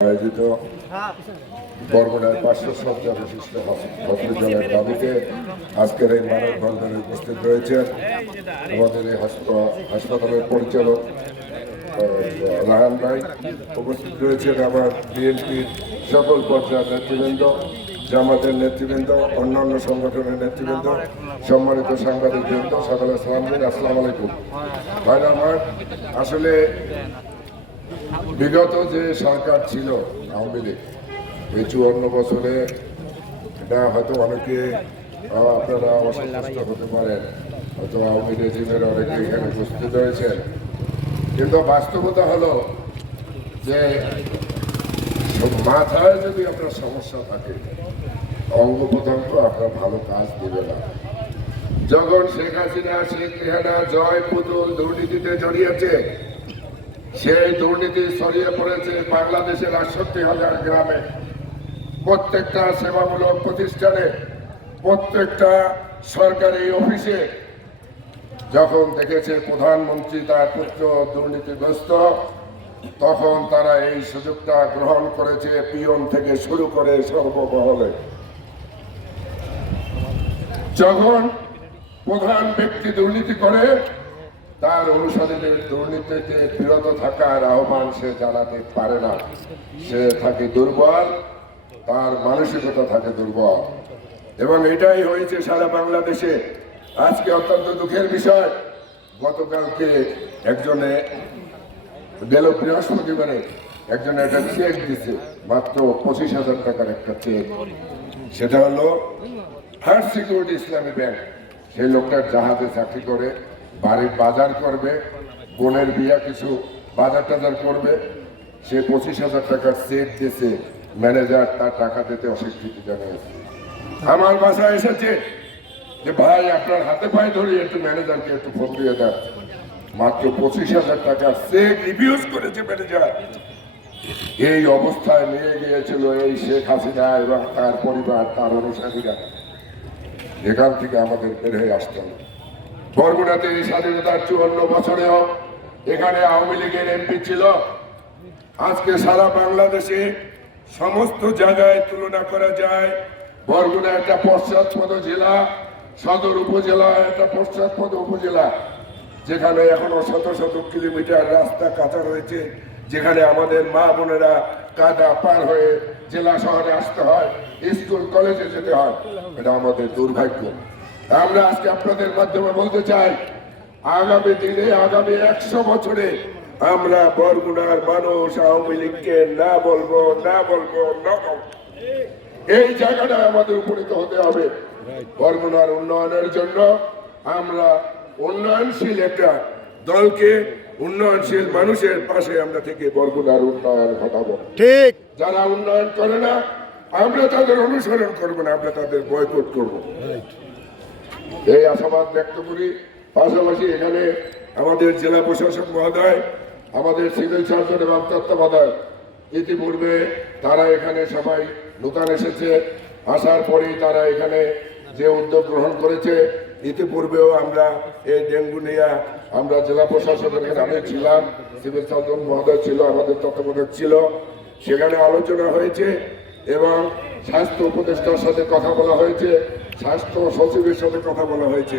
আয়োজিত। বরগুনার পাঁচশো সজ্জা বিশিষ্ট হসপিটালের দাবিতে আজকের এই মানববন্ধনে উপস্থিত রয়েছেন আমাদের এই হাসপাতালের পরিচালক রাহান ভাই। উপস্থিত রয়েছেন আমার বিএনপির সকল পর্যায়ের নেতৃবৃন্দ, জামাতের নেতৃবৃন্দ, অন্যান্য সংগঠনের নেতৃবৃন্দ, সম্মানিত সাংবাদিক বৃন্দ সকলে সালাম দিন, আসসালাম আলাইকুম। ভাই আমার, আসলে বিগত যে সরকার ছিল আওয়ামী লীগ, এই চুয়ান্ন বছরে এটা হয়তো অনেকে আপনারা অসন্তুষ্ট হতে পারেন। হয়তো আওয়ামী রেজিমের অনেকে এখানে উপস্থিত রয়েছেন কিন্তু বাস্তবতা হলো যে মাথায় যদি আপনার সমস্যা থাকে অঙ্গ প্রত্যঙ্গ আপনার ভালো কাজ দেবে না। যখন শেখ হাসিনা, শেখ রেহানা, জয় পুতুল দুর্নীতিতে জড়িয়েছে সেই দুর্নীতি ছড়িয়ে পড়েছে বাংলাদেশের আটষট্টি হাজার গ্রামে। প্রত্যেকটা সেবামূলক প্রতিষ্ঠানে, প্রত্যেকটা সরকারি অফিসে যখন দেখেছে প্রধানমন্ত্রী তার পুত্র দুর্নীতিগ্রস্ত, তখন তারা এই সুযোগটা গ্রহণ করেছে, পিয়ন থেকে শুরু করে সর্বমহলে যখন প্রধান ব্যক্তি দুর্নীতি করে তার অনুসারীদের দুর্নীতিতে বিরত থাকার আহ্বান সে জানাতে পারে না। সে থাকে দুর্বল, তার মানসিকতা থাকে দুর্বল। এবং এটাই হয়েছে সারা বাংলাদেশে। আজকে অত্যন্ত দুঃখের বিষয়, গতকালকে একজনে, গেল বৃহস্পতিবারে একজন একটা চেক দিছে, মাত্র পঁচিশ হাজার টাকার একটা চেক সেটা হলো ফার্স্ট সিকিউরিটি ইসলামী ব্যাংক সেই লোকটার জাহাজে চাকরি করে। বাড়ির বাজার করবে, বোনের বিয়া কিছু বাজার টাজার করবে, সে পঁচিশ হাজার টাকার চেক দিয়েছে ম্যানেজার তার টাকা দিতে অস্বীকৃতি জানিয়েছে। আমার বাসায় এসেছে যে, ভাই, আপনার হাতে পায়ে ধরে, একটু ম্যানেজারকে একটু ফোন দিয়ে দেন। মাত্র পঁচিশ হাজার টাকার চেক রিভিউজ করেছে ম্যানেজার এই অবস্থায় নিয়ে গিয়েছিল এই শেখ হাসিনা এবং তার পরিবার, তার অনুসারীরা। এখান থেকে আমাদের বের হয়ে আসতে হবে। বরগুনাতে স্বাধীনতার চুয়ান্ন বছরেও এখানে আওয়ামী লীগের এমপি ছিল। আজকে সারা বাংলাদেশে সমস্ত জায়গায় তুলনা করা যায়, বরগুনা একটা পশ্চাৎপদ জেলা, সদর উপজেলা একটা পশ্চাৎপদ উপজেলা, যেখানে এখনও শত শত কিলোমিটার রাস্তা কাঁচা রয়েছে, যেখানে আমাদের মা বোনেরা কাদা পার হয়ে জেলা শহরে আসতে হয়, স্কুল, কলেজে যেতে হয়। এটা আমাদের দুর্ভাগ্য। আমরা আজকে আপনাদের মাধ্যমে বলতে চাই আগামী দিনে আগামী একশো বছরে আমরা বরগুনার মানুষ আওয়ামী লীগকে না বলব না বলব না এই জায়গাটা আমাদের উপনীত হতে হবে। বরগুনার উন্নয়নের জন্য আমরা উন্নয়নশীল একটা দলকে উন্নয়নশীল মানুষের পাশে আমরা থেকে বরগুনার উন্নয়ন ঘটাবো। ঠিক। যারা উন্নয়ন করে না আমরা তাদের অনুসরণ করব না আমরা তাদের বয়কট করব। এই আশাবাদ ব্যক্ত করি। পাশাপাশি এখানে আমাদের জেলা প্রশাসক মহোদয়, আমাদের সিভিল সার্জন এবং তত্ত্বাবধায়ক, ইতিপূর্বে তারা এখানে সবাই নূতন এসেছে। আসার পরেই তারা এখানে যে উদ্যোগ গ্রহণ করেছে, ইতিপূর্বেও আমরা এই ডেঙ্গু নিয়ে আমরা জেলা প্রশাসকের আমি ছিলাম, সিভিল সার্জন মহোদয় ছিল, আমাদের তত্ত্বাবধায়ক ছিল। সেখানে আলোচনা হয়েছে এবং স্বাস্থ্য উপদেষ্টার সাথে কথা বলা হয়েছে। স্বাস্থ্য সচিবের সাথে কথা বলা হয়েছে।